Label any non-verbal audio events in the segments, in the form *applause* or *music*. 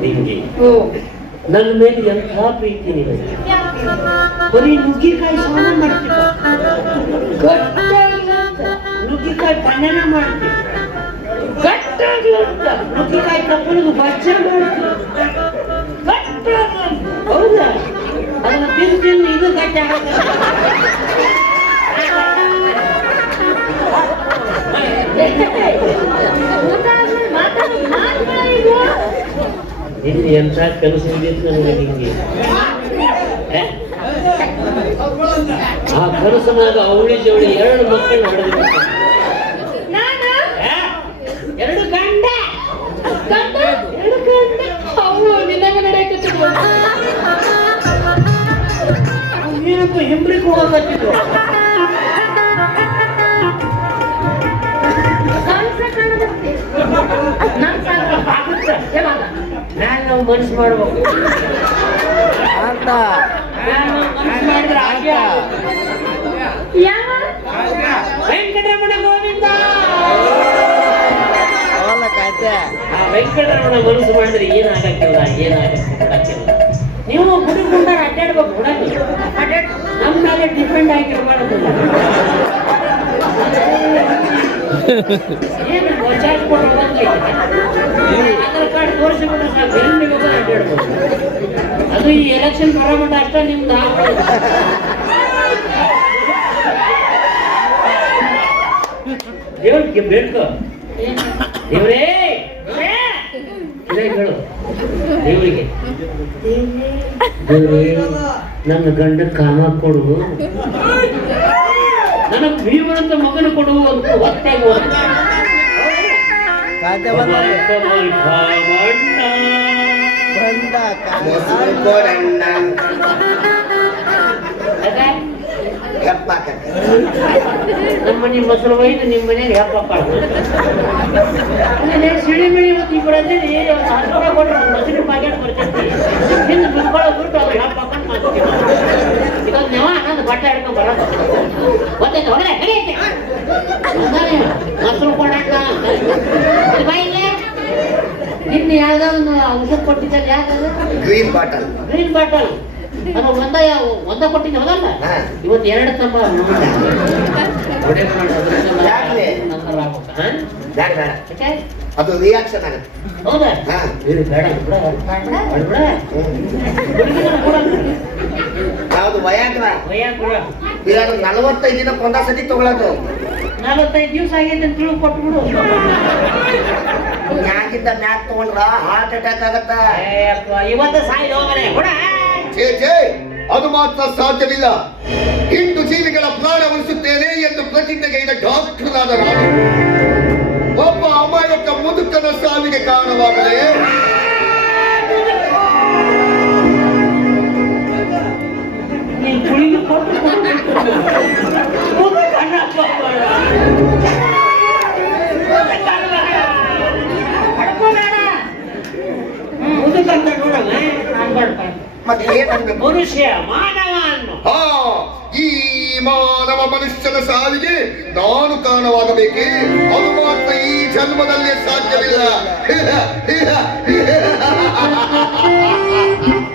ನಿಂಗೆ ಓ. ನನ್ನ ಮೇಲೆ ಎಂಥ ಪ್ರೀತಿ ನಿಮಗೆ ಬರೀ ನುಗ್ಗಿಕಾಯಿ ಸ್ನಾನ ಮಾಡ್ತೀವಿ ನುಗ್ಗಿಕಾಯಿ ಪನ್ನನ ಮಾಡ್ತೀವಿ ಗಟ್ಟಾಗ್ಲಂತ. ನುಗ್ಗಿಕಾಯಿ ತಪ್ಪಲಿಗೆ ಬಚ್ಚ ಮಾಡ್ತಿದ್ದ ಗಟ್ಟಾಗ್ಲಂತ. ಹೌದಾ? ಅದನ್ನ ತಿಂದು ತಿಂದು ಇದು ಗಟ್ಟಿ ಇಲ್ಲಿ ಎಂಥ ಕೆಲಸ ಇದೆ ನನಗೆ ನಿಮಗೆ? ಆ ಕನಸನಾದ ಅವಳಿ ಜವಳಿ ಎರಡು ಮಕ್ಕಳು ಹೊಡೆದು ಎರಡು ಗಂಡ. ಎರಡು ಗಂಡ ಅವು ನಿನಗೆ ನಡೆಯಕತ್ತಿದ್ವು ಏನಪ್ಪ ನಾನು ನಾವು ಮನ್ಸು ಮಾಡ್ಬೇಕು ಅಂತ ವೆಂಕಟರಮಣ ಗೋವಿಂದ ಆ ವೆಂಕಟರಮಣ ಮನಸ್ಸು ಮಾಡಿದ್ರೆ ಏನಾಗಕ್ಕಿಲ್ಲ ಏನಾಗಕ್ಕಿಲ್ಲ ನೀವು ಗುಡಿ ಗುಂಡಾರ ಅಡ್ಡಾಡ್ಬೇಕು ಅಡ್ಡಾಡ್ ನಮ್ಮ ಮೇಲೆ ಡಿಪೆಂಡ್ ಆಗಿರ್ಬಾರ್ದು ಅದು ಈ ಎಲೆಕ್ಷನ್ ಬರೋಮಟ್ಟ ಅಷ್ಟೇ ನಿಮ್ದು ದೇವ್ರಿಗೆ ಬೇಕು ದೇವ್ರೇ ಹೇಳು ದೇವರಿಗೆ ದೇವ್ರೇ ನನ್ನ ಗಂಡ ಕಾಮ ಕೊಡು ನನಗೆ ಭೀಮನಂತ ಮಗನ ಕೊಡು ಅಂತ ಒತ್ತಾಗಿ ಹೋದ. ಕಾಯ್ತೆ ಬಂದ ಭಗವಂತ ಭಾವಣ್ಣ. ಭೀಮನಂತ ಮಗನ ನಮ್ಮ ಮನೆ ಮೊಸರು ಒಯ್ದು ನಿಮ್ಮ ಮನೆಯಲ್ಲಿ ಹೆಪ್ಪ ಆಮೇಲೆ ಸಿಳಿ ಮಿಳಿ ಮತ್ತು ಇಬ್ಬರು ಅಂದೇಳಿ ಒಂದು ಹತ್ತು ಕೊಟ್ಟರೆ ಮೊಸರು ಪ್ಯಾಕೆಟ್ ಬರ್ತೈತಿ ಹಿಂದೆ ಬಿಡ್ಕೊಳ್ಳೋ ಬಿಟ್ಟು ಅವ್ರು ಹೆಪ್ಪ ಹಾಕೊಂಡು ಇದೊಂದು ಹಿಡ್ಕೊಂಡು ಬರೋದು ಗೊತ್ತೈತೆ ಹೋಗ್ರೆ ಕಡಿಯೈತೆ ಮೊಸರು ಕೊಡಣ್ಣ ಬಾಯಿಲೆ ಇನ್ನು ಯಾವ್ದಾದ್ರು ಔಷಧ ಕೊಟ್ಟಿದ್ದಲ್ಲಿ ಯಾವ್ದು ಗ್ರೀನ್ ಬಾಟಲ್ ಗ್ರೀನ್ ಬಾಟಲ್ ಅದು ಒಂದ ಯಾವ ಒಂದ ಕೊಟ್ಟಿದ್ದೆ ಹೌದಲ್ಲ ಇವತ್ತು ಎರಡು ತಮ್ಮ ಯಾಕೆ? ಅದು ರಿಯಾಕ್ಷನ್ ಆಗುತ್ತೆ. ಹೌದಾ? ಹಾ. ಬೇಡ ಕೂಡ ಯಾವುದು ವಯಾಗ್ರ? ಕೂಡ ಇವಾಗ ನಲವತ್ತೈದು ದಿನ ಕೊಂದ ಸತಿ ತಗೊಳ್ಳೋದು ನಲವತ್ತೈದು ದಿವಸ ಆಗೈತೆ ಅಂತ ತಿಳಿ ಕೊಟ್ಬಿಡು. ಮ್ಯಾಗಿದ್ದ ಮ್ಯಾಕ್ ತಗೊಂಡ್ರ? ಹಾರ್ಟ್ ಅಟ್ಯಾಕ್ ಆಗತ್ತ? ಇವತ್ತು ಸಾಯಿ ಹೋಗನೆ ಕೂಡ. ಛೇ ಛೇ ಅದು ಮಾತ್ರ ಸಾಧ್ಯವಿಲ್ಲ. ಇಂದು ಜೀವಿಗಳ ಪ್ರಾಣ ಉಳಿಸುತ್ತೇನೆ ಎಂದು ಪ್ರತಿಜ್ಞೆಗೈದ ಡಾಕ್ಟರ್ ಆದ ನಾನು ಒಬ್ಬ ಅಮಾಯಕ ಮುದುಕನ ಸಾವಿಗೆ ಕಾರಣವಾಗಲೇ ನೀನು ಕುಳಿಗೆ ಕೊಟ್ಟು ಮುಖ ಕಣ್ಣು ಮಾನವ ಮನುಷ್ಯನ ಸಾಲಿಗೆ ನಾನು ಕಾರಣವಾಗಬೇಕೆ? ಅದು ಮಾತ್ರ ಈ ಜನ್ಮದಲ್ಲಿ ಸಾಧ್ಯವಿಲ್ಲ. *laughs*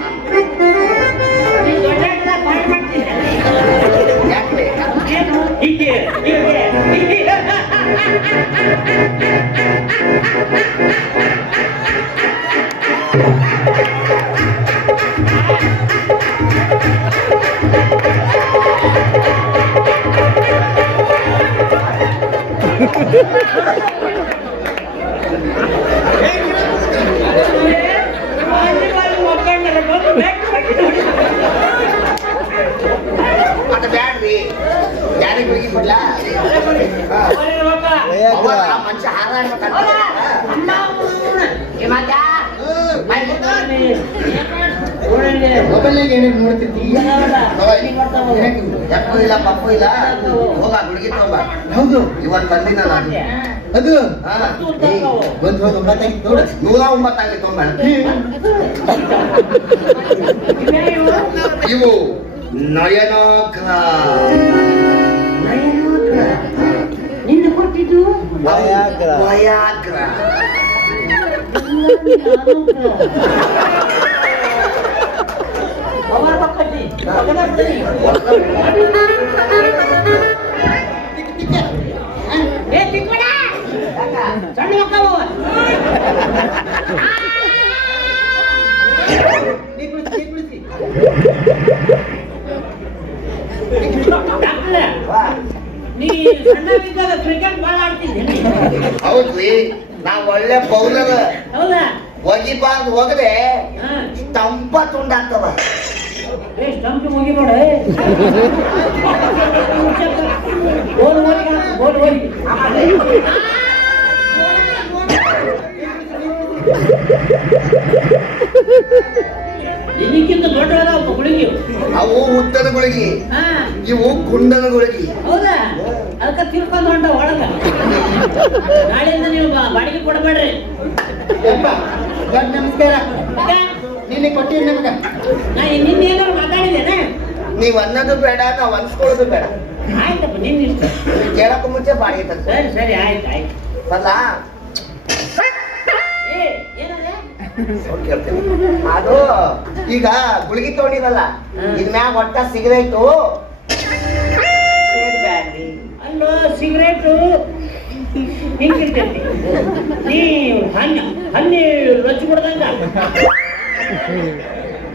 ಮೊಬೈಲ್ನಾಗ ಏನೇನು ನೋಡ್ತಿದ್ದಿ? ಎಪ್ಪು ಇಲ್ಲ ಪಪ್ಪು ಇಲ್ಲ ಹೋಗ ಹುಡುಗಿ ತಗೊಂಬ ಹೌದು ಇವತ್ತು ಬಂದಿನಲ್ಲ ಅದು. ಅದು? ಹಾ. ಬಂದು ಹೋದ ಮಾತಾಗಿ ನೋಡು ನೂರ ಒಂಬತ್ತಾಗಿ ತಗೊಂಬ ಇವು ನಯನಾಗ್ರ. ನಿನ್ನ ಕೊಟ್ಟಿದ್ದು? ವಯಾಗ್ರ. ವಯಾಗ್ರ ಅವರ ಪಕ್ಕದಲ್ಲಿ ಏ ತಿಕ್ಬೇಡ ಸಣ್ಣ ಮಕ್ಕಳು ಡಾಕ್ಟ್ರೆ, ನೀ ಸಣ್ಣವಿದ್ದಾಗ ಕ್ರಿಕೆಟ್ ಬಾಳ ಆಡ್ತಿದ್ದೆ ಹೌದ್ರಿ ನಾವ್ ಒಳ್ಳೆ ಬೌಲರ್ ಹೌದಾ? ಒಗಿಬಾರ್ದು ಹೋಗದೆ ಹಾ. ತಂಪ ತುಂಡಾಗ್ತವ ಏ ಸ್ಟಂಪ್ ಮುಗಿಬೇಡ ಗೋಲ್ ಓಡಿ ಗೋಲ್ ಓಡಿ ಇದಕ್ಕಿಂತ ದೊಡ್ಡದಾದ ಗುಳಿಗೆ ಅವು ಉತ್ತರಗಳಿಗೆ ಹಾ ಇವು ಕುಂಡಲಗಳಿಗೆ ಹೌದಾ ಅದಕ್ಕೆ ತಿಳ್ಕೊಂಡು ಹೊಂಟ ಒಳಗ ನಾಳೆಯಿಂದ ನೀವು ಬಾ- ಬಾಡಿಗೆ ಕೊಡಬೇಡ್ರಿ ನಮಸ್ಕಾರ ಕೊಟ್ಟಿದ್ ಕೊಟ್ಟಿರಿ ನಮಗ. ನಾ ನಿನ್ನೆ ಏನಾದ್ರು ಮಾತಾಡಿದ್ದೇನೆ? ನೀವು ಅನ್ನೋದು ಬೇಡ ನಾವು ಅನ್ಸ್ಕೊಳ್ಳೋದು ಬೇಡ. ಆಯ್ತಪ್ಪ ನಿನ್ನ ಇಷ್ಟ. ಕೇಳಕ್ಕೂ ಮುಂಚೆ ತಂದು ಸರಿ ಸರಿ ಆಯ್ತು ಆಯ್ತು. ಅವ್ರ್ ಅದು ಈಗ ಗುಳಿಗೆ ತಗೊಂಡಿರಲ್ಲ ಹ್ಮ್. ಇದ್ ಮ್ಯಾಗ ಒಟ್ಟ ಸಿಗರೇಟು. ಅಲ್ಲೋ ಸಿಗರೇಟು. ಹಿಂಗಿರ್ತೈತಿ. ನೀ ಹಣ್ಣು ಹಣ್ಣಿ ರೊಚ್ಚಿ ಕೊಡ್ದಂಗ.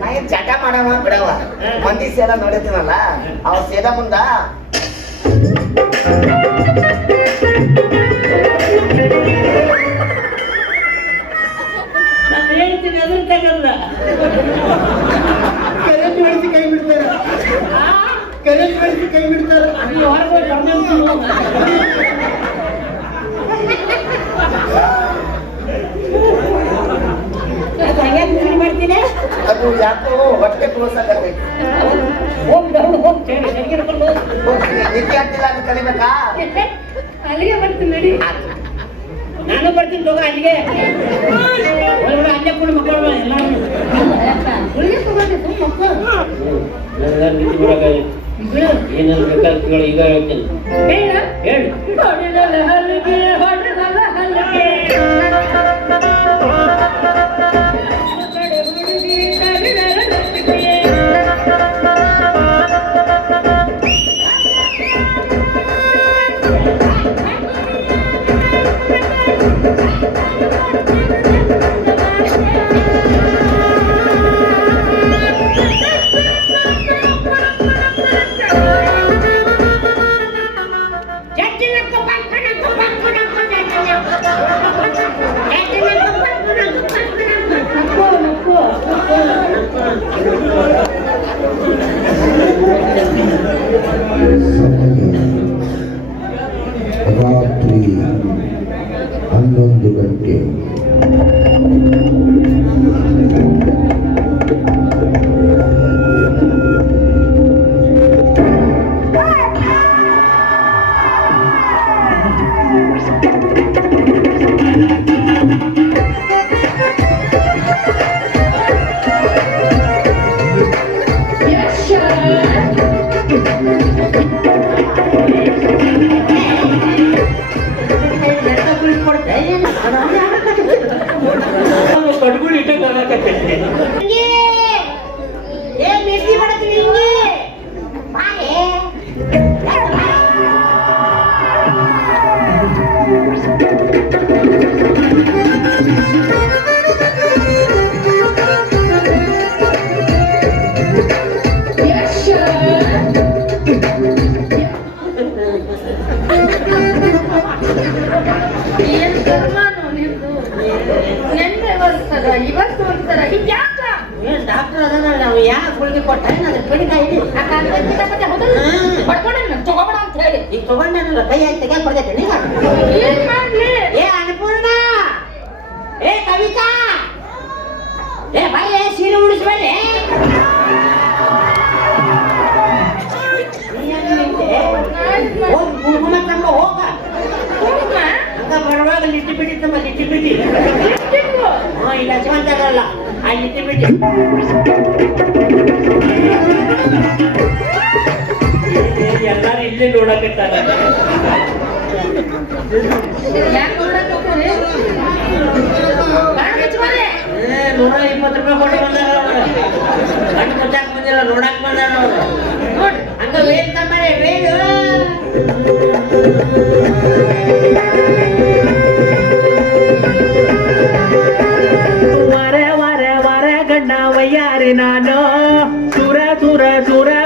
ನಾ ಏನ್ ಚಟ ಮಾಡವ ಬಿಡವ. ಮಂದಿ ಸೇದ ನೋಡಿರ್ತೀನಲ್ಲ ಅವ ಸೇದ ಮುಂದ. ನಾನು ಹೇಳ್ತೀನಿ ಅದನ್ನ ತಗಲ್ಲ. ಕರೆಂಟ್ ಹೊಡಿಸಿ ಕೈ ಬಿಡ್ತಾರೆ. ಕರೆಂಟ್ ಹೊಡಿಸಿ ಕೈ ಬಿಡ್ತಾರ. ಅಲ್ಲಿ ಹೊರಗೆ ಅದು ಯಾಕೋ ಹೊಟ್ಟೆ ಕ್ಲೋಸ್ ಹೋಗಿ ಸರಿ ಸರಿ ಹಿಡ್ಕೊಂಡು ಹೋಗು. ನಿದ್ದೆ ಆಗ್ತಿಲ್ಲ ಕಲಿಬೇಕಾ? ಅಲ್ಲಿಗೆ ಬರ್ತೀನಿ ನಡಿ. ನಾನು ಬರ್ತೀನಿ ತಗೋ ಅಲ್ಲಿಗೆ. ಒಳಗಡೆ ಅಲ್ಲೇ ಕೂಡ ಮಕ್ಕಳು ಎಲ್ಲರೂ. ತಗೊಂಡೆ ಮಕ್ಕಳು. ಏನಾದ್ರು ಬೇಕಾದ್ರೆ ಕೇಳು, ಈಗ ಹೇಳ್ತೀನಿ. ಹೇಳ. ಹೇಳು. ಹೊಡೆದಲ್ಲ ಹಲ್ಲಿಗೆ ಹೊಡೆದಲ್ಲ ಹಲ್ಲಿಗೆ ಹನ್ನೊಂದು ಗಂಟೆ ತಗೋಬೇಡ ಅಂತ ಹೇಳಿ. ಈಗ ತಗೊಂಡೇನಲ್ಲ ಕೈ ಆಯ್ತು ತೆಗಿಯಕ್ ಬರ್ತೈತೆ ಏ ಅನ್ನಪೂರ್ಣ! ಏ ಕವಿತಾ! ಏ ಬಲ್ಲೆ ಸೀರೆ ಉಡಿಸ್ಬಲ್ಲೆ ಕುಂಕುಮ ತಮ್ಮ ಹೋಗ. ಹಂಗ. ಬರುವಾಗ ಲಿಟ್ಟಿ ತಮ್ಮ ಲಿಟ್ಟಿ ಇಲ್ಲ ಹಚ್ಕೊಂತಾರಲ್ಲ ಲಿಟ್ಟಿ ಬಿಟ್ಟಿ ಎಲ್ಲಾರು ಇಲ್ಲೇ ನೋಡಕತ್ತಾರ ನೂರ ಇಪ್ಪತ್ತು ರೂಪಾಯಿ ಕೊಟ್ಟು ಬಂದಾರ. ಕಣ್ಣು ಮುಚ್ಚಾಕ್ ಬಂದಿಲ್ಲ ನೋಡಕ್ ಬಂದಾರ. ಹಂಗ ವೇಲ್ ತಮ್ಮ ವೇಲು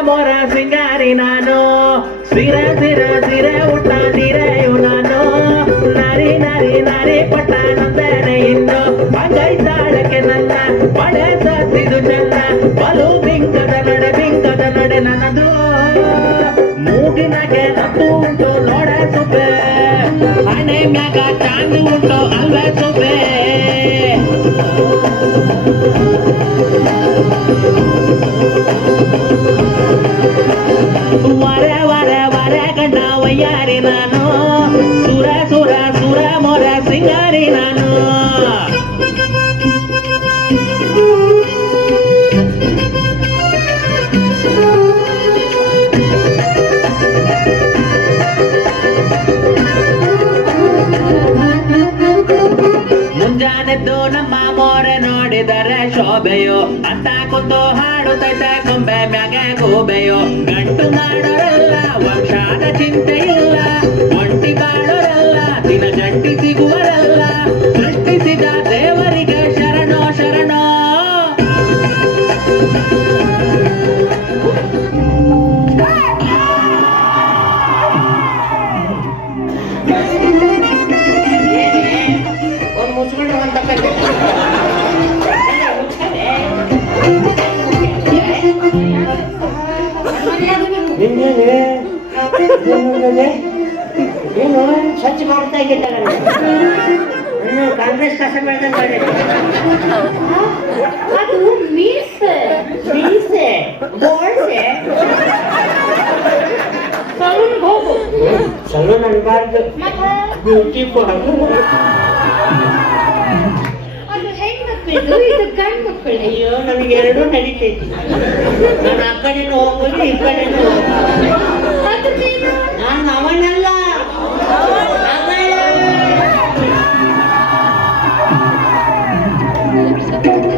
ಮೊರ ಸಿಂಗಾರಿ ನಾನು. ಸಿರ ಸಿರ ಸಿರ ಊಟ ನೀರೆಯು ನಾನು. ನರಿ ನರಿ ನರಿ ಪಟ್ಟ ನಂದನೆ ಇನ್ನು. ಅಂಗೈತಾಳಕ್ಕೆ ನನ್ನ ಪಡೆ ಸತ್ತಿದು ಚಂದ ಬಲು ಬಿಂಕದ ನಡೆ ಬಿಂಕದ ನಡೆ ನನ್ನದು. ಮೂಗಿನಾಗೆ ನತ್ತು ಉಂಟು ನೋಡ ಸುಬ್ಬೆ ಹಣೆ ಮ್ಯಾಗ ಚಾಂದು ಉಂಟು ಅಲ್ವೇ ಸುಬ್ಬೆ ಮುಂಜಾನೆದ್ದು ನಮ್ಮ ಮೋರೆ ನೋಡಿದರೆ ಶೋಭೆಯೋ. ಅಂತ ಕುಂತು ಹಾಡುತ್ತೈತೆ ಕೊಂಬೆ ಮ್ಯಾಗೆ ಗೂಬೆಯೋ. ಗಂಟು ಮಾಡೋರಲ್ಲ ವಕ್ಷಾದ ಚಿಂತೆ ಇಲ್ಲ ಒಂಟಿ ಬಾಳೋರಲ್ಲ, ದಿನ ಜಂಟಿ ಸಿಗುವರಲ್ಲ. ಏನು? ಸ್ವಚ್ಛ ಮಾಡ್ತಾ ಇದ್ದಿದ್ದಲ್ಲ ಕಾಂಗ್ರೆಸ್ ಕಸ ಬೆಳೆದಂಗೆ ಅದು ಮೀಸ್. ಮೀಸೆ. ಬೋಳ್ಸೆ ಸಲೂನ್ಗ್ ಹೋಗು. ನನ್ಬಾರ್ದು ಮತ್ತೆ? ಬ್ಯೂಟಿ ಪಾರ್ಲರ್ ಹೆಣ್ಮಕ್ಳಿದು ಇದು ಗಂಡ್ ಮಕ್ಕಳು. ಅಯ್ಯೋ ನನಗೆ ಎರಡೂ ನಡೀತೈತಿ. ನಾನು ಆ ಕಡೆನೂ ಹೋಗ್ಬೋದು ಈ ಕಡೆನೂ ಹೋಗ್ಬೋದು. ನಾನು ಅವನಲ್ಲ. ಅವಳು.